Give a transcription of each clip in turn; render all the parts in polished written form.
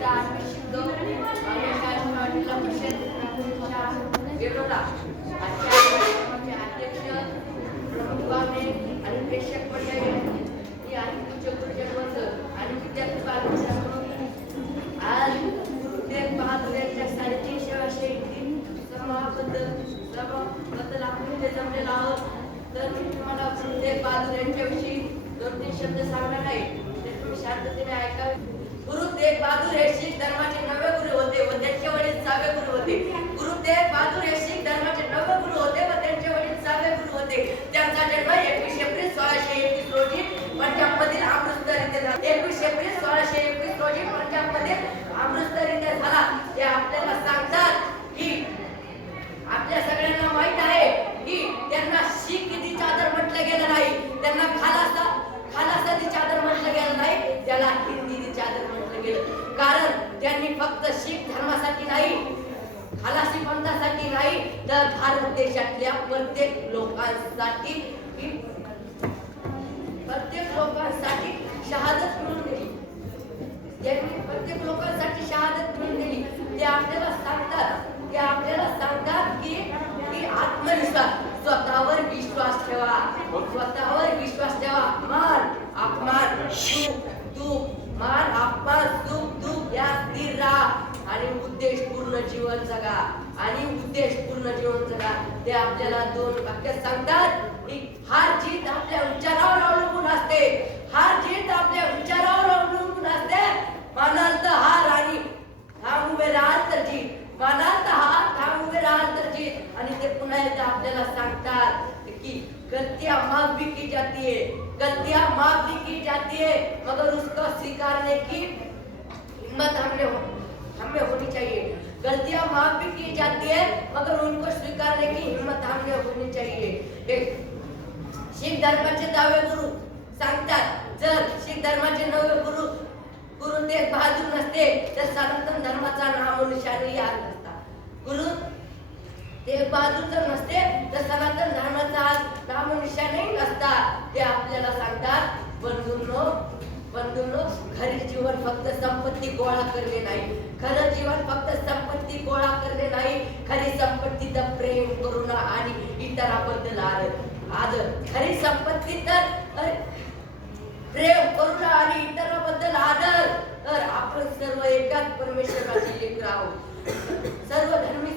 शिकतो आणि जिल्हा परिषद वेरोला अध्यक्ष प्रमुख आणि प्रेक्षक मंडळी आणि तुमचे गुरुजन आणि विद्यार्थी बालमित्रांनो, आज गुरुतेग बहादूर यांच्या 350 वर्षाची समाबद्दल आपण इथे जमलेलो आहोत. तर मी तुम्हाला गुरुतेग बहादूर यांच्याविषयी 2-3 शब्द सांगणार आहे, ते तुम्ही शांततेने ऐकावे. गुरु तेग बहादूर हे शीख धर्माचे 9वे गुरु होते व त्यांचे वडील 6वे गुरु होते. गुरु तेग बहादूर हे शीख धर्माचे 9वे गुरु होते व त्यांचे वडील 6वे गुरु होते. त्यांचा जन्म 21 एप्रिल 1621 रोजी पंजाबमधील अमृतसर येथे झाला. 21 एप्रिल 1621 रोजी पंजाबमधील अमृतसर येथे झाला. ते आपल्याला सांगतात की आपल्या सगळ्यांना माहित आहे की त्यांना शीख की चादर म्हटलं गेलं नाही, त्यांना खालासा दी चादर म्हटलं गेलं नाही, त्याला हिंदी दी चादर म्हटलं गेलं. कारण त्यांनी फक्त शीख धर्मासाठी नाही, खालासी पंथासाठी नाही, तर भारत देशातल्या प्रत्येक लोकांसाठी शहादत मिळवून दिली. त्यांनी प्रत्येक लोकांसाठी शहादत मिळवून दिली. ते आपल्याला सांगतात की आत्मविश्वास, स्वतःवर विश्वास ठेवा, मान अपमान सुख दुःख या स्थिर राहा आणि उद्देशपूर्ण जीवन जगा. ते आपल्याला 2 वाक्य सांगतात की हार जीत आपल्या विचारावर अवलंबून असते. मानाल तर हार आणि ठाम उभे राहाल तर जीत. आणि ते पुन्हा एकदा आपल्याला सांगतात कि गलतियां माफ भी की जाती है मगर उसको स्वीकारने की हिम्मत हमें होनी चाहिए. गलतियां माफ भी की जाती है मगर उनको स्वीकारने की हिम्मत हमें होनी चाहिए. शीख धर्माचे 9वे गुरु सांगतात, जर शीख धर्माचे 9वे गुरु तेग बहादूर नसते तर सनातन धर्माचा नामोनिशाणही आला नसता. गुरु तेग बहादूर जर नसते तर सनातन धर्माचा नामोनिशाणही नसता. ते आपल्याला सांगतात, बंधूंनो, खरे जीवन फक्त संपत्ती गोळा करणे नाही. खरं जीवन फक्त संपत्ती गोळा करणे नाही, खरी संपत्ती तर प्रेम, करुणा आणि इतरांबद्दल आदर. खरी संपत्ती तर प्रेम, करुणा आणि इतरांबद्दल आदर. तर आपण सर्व एकाच परमेश्वराचे लेकरं आहोत. सर्वधर्मी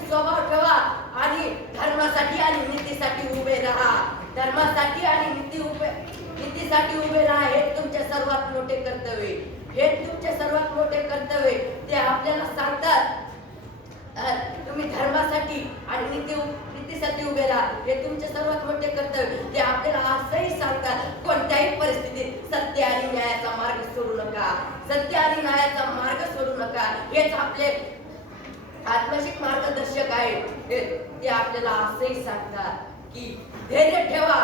स्वभाव ठेवा आणि धर्मासाठी आणि नीतीसाठी उभे राहा. नीतीसाठी उभे राहा. हे तुमचे सर्वात मोठे कर्तव्य. ते आपल्याला सांगतात, तुम्ही धर्मासाठी आणि नीतीसाठी उभे राहा. हे तुमचे सर्वात मोठे कर्तव्य. ते आपल्याला असंही सांगतात, कोणत्याही परिस्थितीत सत्य आणि न्यायाचा मार्ग सोडू नका. हेच आपले आत्मशीक मार्गदर्शक आहे. ते आपल्याला असंही सांगतात की धैर्य ठेवा,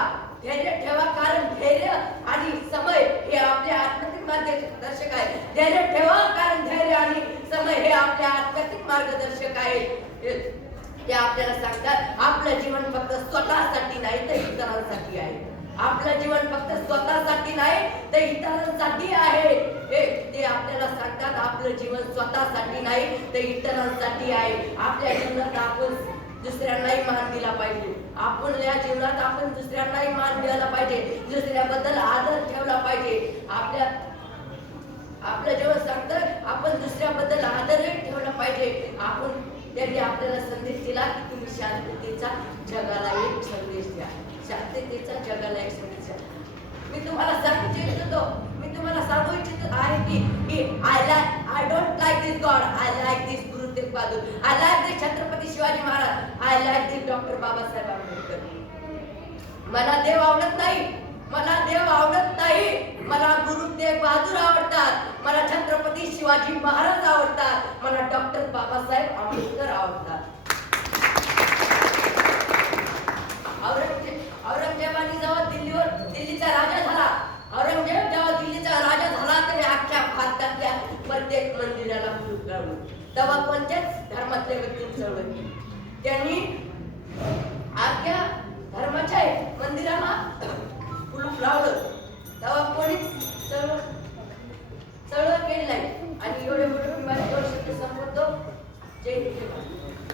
कारण धैर्य आणि समय हे आपले आत्मशीक मार्गदर्शक आहे. धैर्य ठेवा कारण धैर्य आणि समय हे आपले आत्मशीक मार्गदर्शक आहे. ते आपल्याला सांगतात, आपलं जीवन फक्त स्वतःसाठी नाही तर इतरांसाठी आहे. ते आपल्याला सांगतात, आपलं जीवन स्वतःसाठी नाही तर इतरांसाठी आहे. आपल्या जीवनात आपण दुसऱ्यांनाही मान दिला पाहिजे. आपल्या जीवनात आपण दुसऱ्यांनाही मान द्यायला पाहिजे, दुसऱ्याबद्दल आदर ठेवला पाहिजे. आपलं जीवन सांगतं, आपण दुसऱ्याबद्दल आदरही ठेवला पाहिजे. त्यांनी आपल्याला संदेश दिला की तुम्ही शांततेचा जगाला एक संदेश द्या. मी तुम्हाला सांगू इच्छितो आहे की I don't like this God, I like this Guru Tegh Bahadur, I like this Chhatrapati Shivaji Maharaj, I like this doctor Babasaheb Ambedkar. मला देव आवडत नाही, मला गुरु तेग बहादूर आवडतात, मला छत्रपती शिवाजी महाराज आवडतात, मला डॉक्टर बाबासाहेब आंबेडकर आवडतात. औरंगजेबाने जेव्हा दिल्लीचा राजा झाला, त्याने अख्ख्या भारतातल्या प्रत्येक मंदिराला कुलूप लावलं. तेव्हा कोणत्याच धर्मातल्या व्यक्तींनी चळवळ केली. त्यांनी अख्ख्या धर्माच्या मंदिराला कुलूप लावलं. तेव्हा कोणीच चळवळ केली नाही आणि एवढे मोठे मी माझे 2 शब्द संपवतो. जय हिंद.